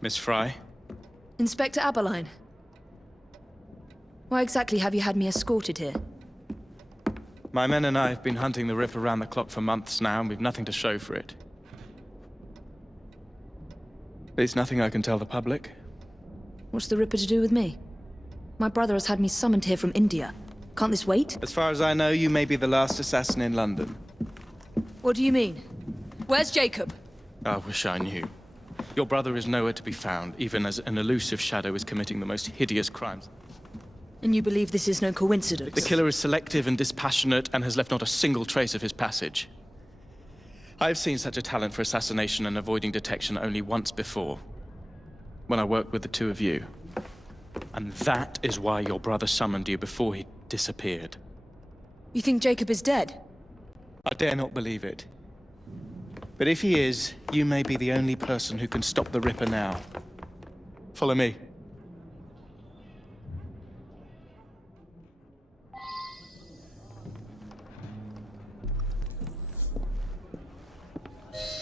Miss Fry? Inspector Aberline. Why exactly have you had me escorted here? My men and I have been hunting the Ripper around the clock for months now, and we've nothing to show for it. There's nothing I can tell the public. What's the Ripper to do with me? My brother has had me summoned here from India. Can't this wait? As far as I know, you may be the last assassin in London. What do you mean? Where's Jacob? I wish I knew. Your brother is nowhere to be found, even as an elusive shadow is committing the most hideous crimes. And you believe this is no coincidence? The killer is selective and dispassionate and has left not a single trace of his passage. I've seen such a talent for assassination and avoiding detection only once before, when I worked with the two of you. And that is why your brother summoned you before he disappeared. You think Jacob is dead? I dare not believe it. But if he is, you may be the only person who can stop the Ripper now. Follow me.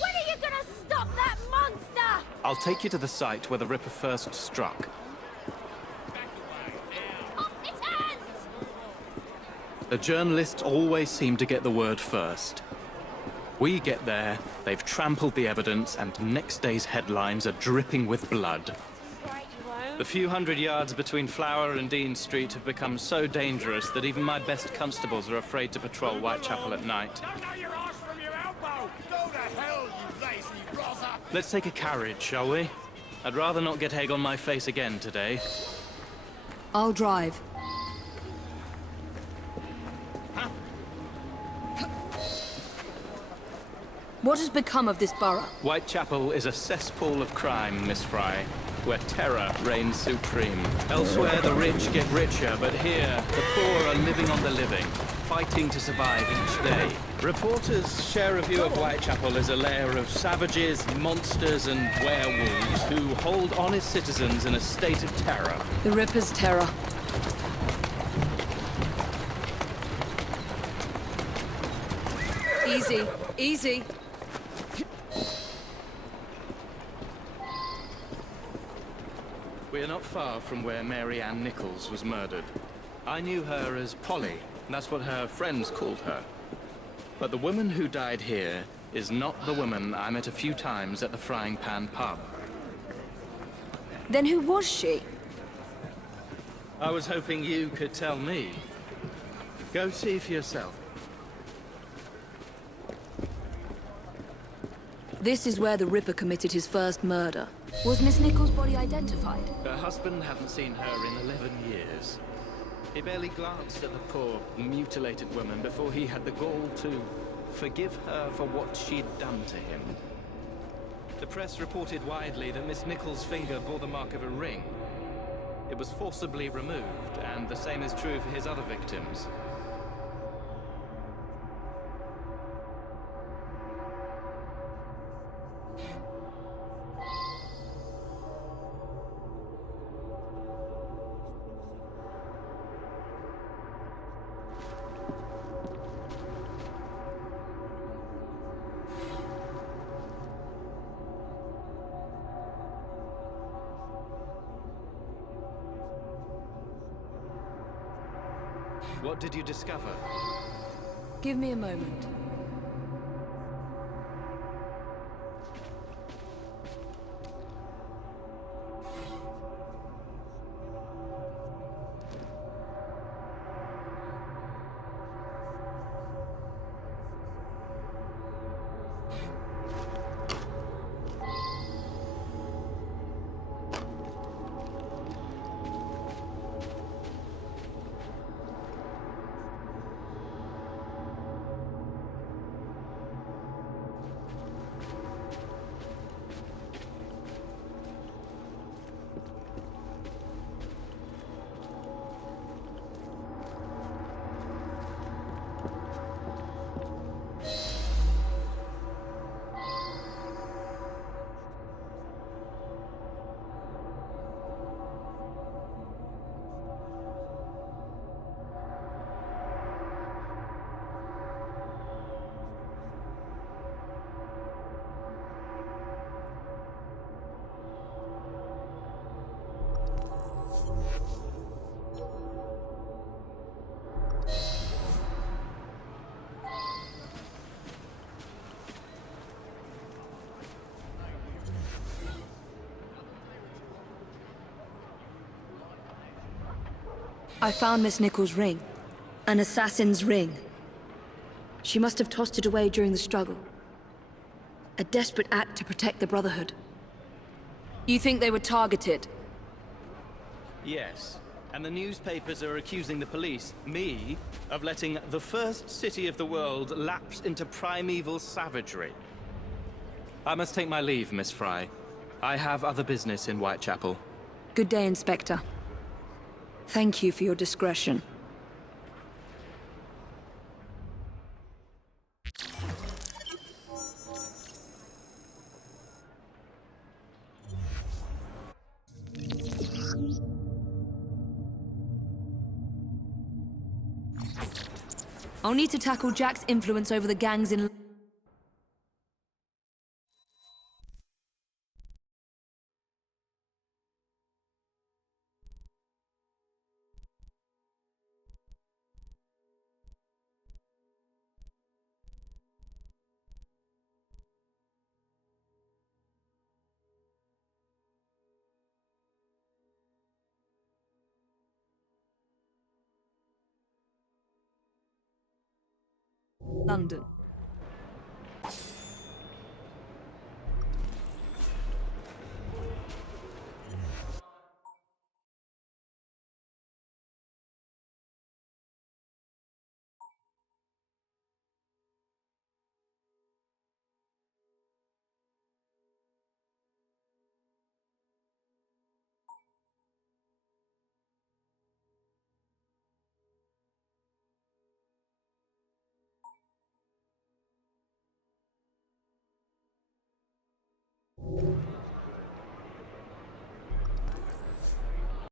When are you gonna stop that monster? I'll take you to the site where the Ripper first struck. Off its hands! The journalists always seem to get the word first. We get there, they've trampled the evidence, and next day's headlines are dripping with blood. Right, you won't. The few hundred yards between Flower and Dean Street have become so dangerous that even my best constables are afraid to patrol Whitechapel at night. Don't know your arse from your elbow! Go to hell, you lazy brother! Let's take a carriage, shall we? I'd rather not get egg on my face again today. I'll drive. What has become of this borough? Whitechapel is a cesspool of crime, Miss Fry, where terror reigns supreme. Elsewhere, the rich get richer, but here, the poor are living on the living, fighting to survive each day. Reporters share a view of Whitechapel as a lair of savages, monsters, and werewolves who hold honest citizens in a state of terror. The Ripper's terror. Easy, easy. We are not far from where Mary Ann Nichols was murdered. I knew her as Polly. That's what her friends called her. But the woman who died here is not the woman I met a few times at the Frying Pan pub. Then who was she? I was hoping you could tell me. Go see for yourself. This is where the Ripper committed his first murder. Was Miss Nichols' body identified? Her husband hadn't seen her in 11 years. He barely glanced at the poor, mutilated woman before he had the gall to forgive her for what she'd done to him. The press reported widely that Miss Nichols' finger bore the mark of a ring. It was forcibly removed, and the same is true for his other victims. What did you discover? Give me a moment. I found Miss Nichols' ring. An assassin's ring. She must have tossed it away during the struggle. A desperate act to protect the Brotherhood. You think they were targeted? Yes. And the newspapers are accusing the police, me, of letting the first city of the world lapse into primeval savagery. I must take my leave, Miss Fry. I have other business in Whitechapel. Good day, Inspector. Thank you for your discretion. I'll need to tackle Jack's influence over the gangs in... London.